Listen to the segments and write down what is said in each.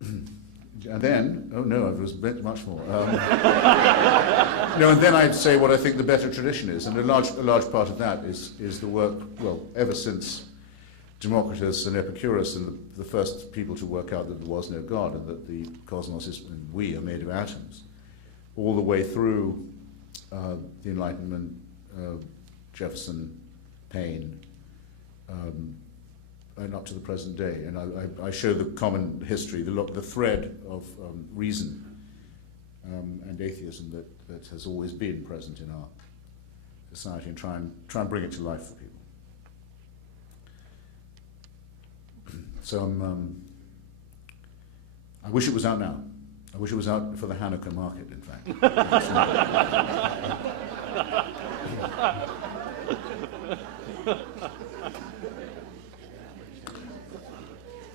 And then, oh no, it was much more. And then I'd say what I think the better tradition is, and a large part of that is the work, well, ever since Democritus and Epicurus and the first people to work out that there was no God and that the cosmos is, and we are made of atoms, all the way through the Enlightenment, Jefferson, Paine, and up to the present day. And I show the common history, the thread of reason and atheism that has always been present in our society, and try and bring it to life for people. So I wish it was out now. I wish it was out for the Hanukkah market, in fact.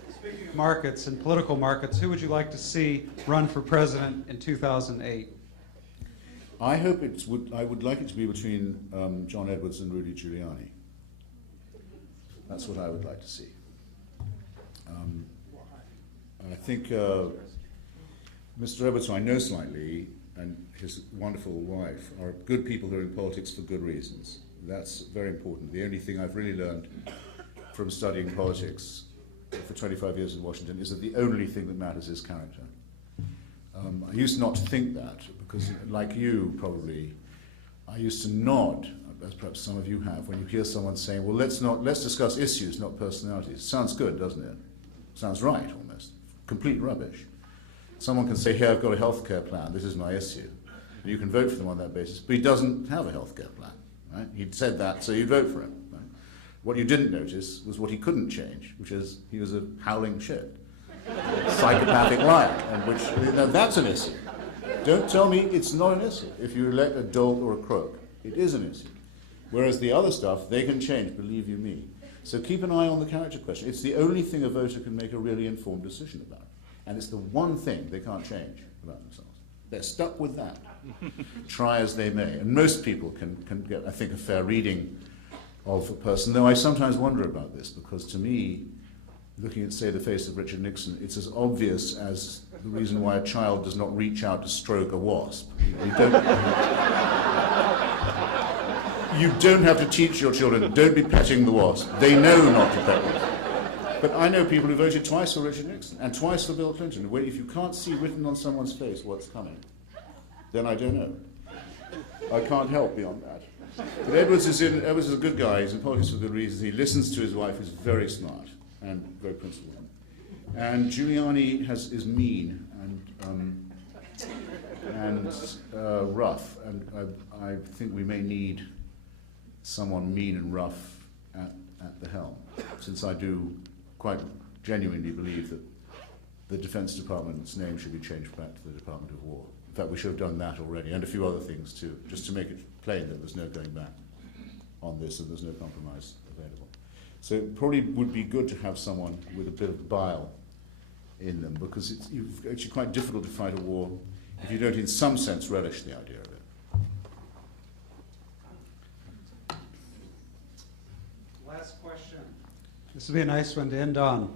Speaking of markets and political markets, who would you like to see run for president in 2008? I would like it to be between John Edwards and Rudy Giuliani. That's what I would like to see. I think Mr. Edwards, who I know slightly, and his wonderful wife are good people who are in politics for good reasons. That's very important. The only thing I've really learned from studying politics for 25 years in Washington is that the only thing that matters is character. I used not to think that, because like you probably, I used to nod, as perhaps some of you have, when you hear someone saying, well, let's discuss issues, not personalities. Sounds good, doesn't it? Sounds right, almost. Complete rubbish. Someone can say, here, I've got a healthcare plan, this is my issue. And you can vote for them on that basis, but he doesn't have a healthcare plan, right? He'd said that, so you'd vote for him. Right? What you didn't notice was what he couldn't change, which is he was a howling shit. Psychopathic liar, and which, that's an issue. Don't tell me it's not an issue. If you elect a dolt or a crook, it is an issue. Whereas the other stuff, they can change, believe you me. So keep an eye on the character question. It's the only thing a voter can make a really informed decision about. And it's the one thing they can't change about themselves. They're stuck with that, try as they may. And most people can get, I think, a fair reading of a person, though I sometimes wonder about this, because to me, looking at, say, the face of Richard Nixon, it's as obvious as the reason why a child does not reach out to stroke a wasp. You don't have to teach your children, don't be petting the wasp. They know not to pet them. But I know people who voted twice for Richard Nixon and twice for Bill Clinton. If you can't see written on someone's face what's coming, then I don't know. I can't help beyond that. But Edwards is a good guy. He's in politics for good reasons. He listens to his wife, who's very smart and very principled. And Giuliani is mean and rough. And I think we may need someone mean and rough at the helm, since I do quite genuinely believe that the Defense Department's name should be changed back to the Department of War. In fact, we should have done that already, and a few other things too, just to make it plain that there's no going back on this and there's no compromise available. So it probably would be good to have someone with a bit of bile in them, because it's actually quite difficult to fight a war if you don't in some sense relish the idea of it. Last question. This will be a nice one to end on.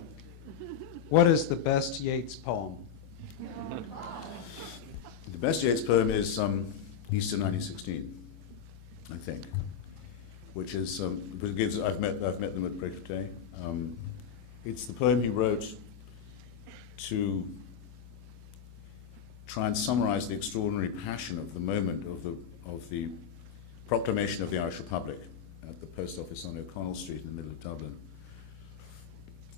What is the best Yeats poem? The best Yeats poem is Easter 1916, I think, which is I've met them at break of day. It's the poem he wrote to try and summarize the extraordinary passion of the moment of the proclamation of the Irish Republic at the post office on O'Connell Street in the middle of Dublin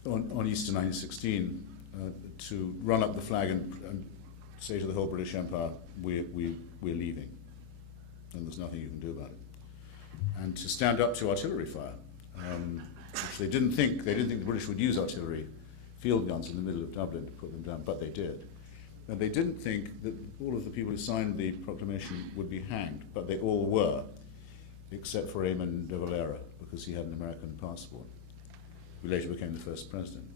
on Easter 1916, to run up the flag and say to the whole British Empire, we're leaving, and there's nothing you can do about it. And to stand up to artillery fire, which they didn't think the British would use artillery, field guns in the middle of Dublin to put them down, but they did. And they didn't think that all of the people who signed the proclamation would be hanged, but they all were, except for Eamon de Valera, because he had an American passport, who later became the first president.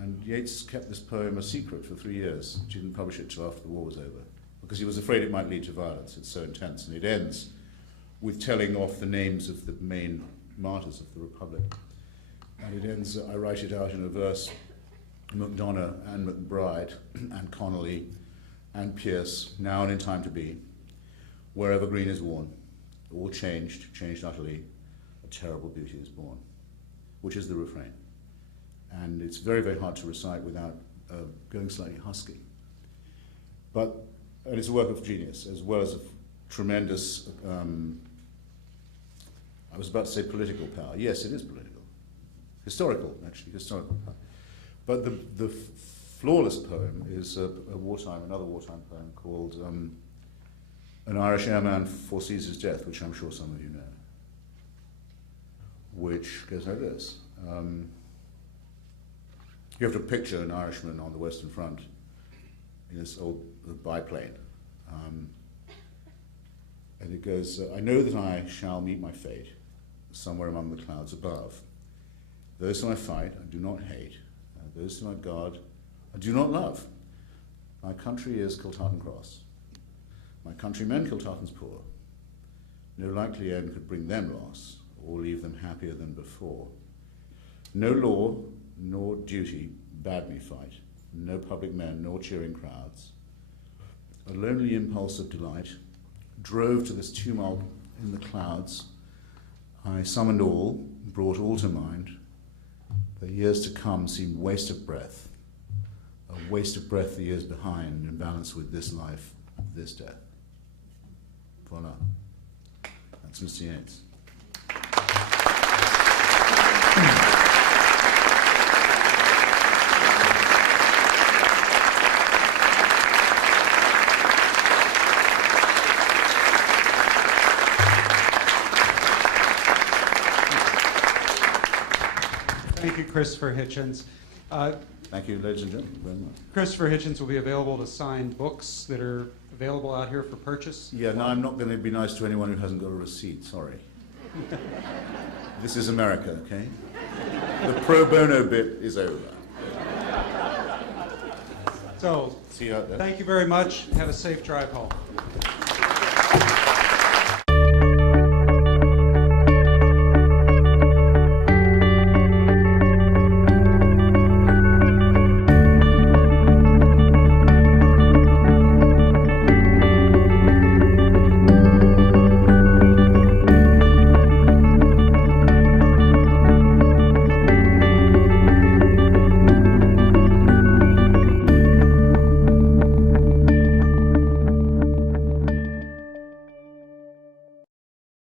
And Yeats kept this poem a secret for 3 years. He didn't publish it till after the war was over, because he was afraid it might lead to violence. It's so intense. And it ends with telling off the names of the main martyrs of the Republic. And it ends, I write it out in a verse, MacDonough and McBride and Connolly and Pierce, now and in time to be, wherever green is worn, all changed utterly, a terrible beauty is born, which is the refrain. And it's very, very hard to recite without going slightly husky. And it's a work of genius, as well as a tremendous, I was about to say political power. Yes, it is political. Historical, actually, historical power. But the flawless poem is another wartime poem called An Irish Airman Foresees His Death, which I'm sure some of you know, which goes like this. You have to picture an Irishman on the Western Front in this old biplane. And it goes, I know that I shall meet my fate somewhere among the clouds above. Those whom I fight, I do not hate. Those whom I guard, I do not love. My country is Kiltartan Cross. My countrymen Kiltartan's poor. No likely end could bring them loss, or leave them happier than before. No law nor duty bade me fight, no public men nor cheering crowds. A lonely impulse of delight drove to this tumult in the clouds. I summoned all, brought all to mind. The years to come seemed waste of breath, a waste of breath the years behind, in balance with this life, this death. Voila. That's Mr. Yeats. Thank you, Christopher Hitchens. Thank you, ladies and gentlemen, very much. Christopher Hitchens will be available to sign books that are available out here for purchase. Yeah, no, I'm not going to be nice to anyone who hasn't got a receipt, sorry. This is America, okay? The pro bono bit is over. So, See you out there. thank you very much. Have a safe drive home.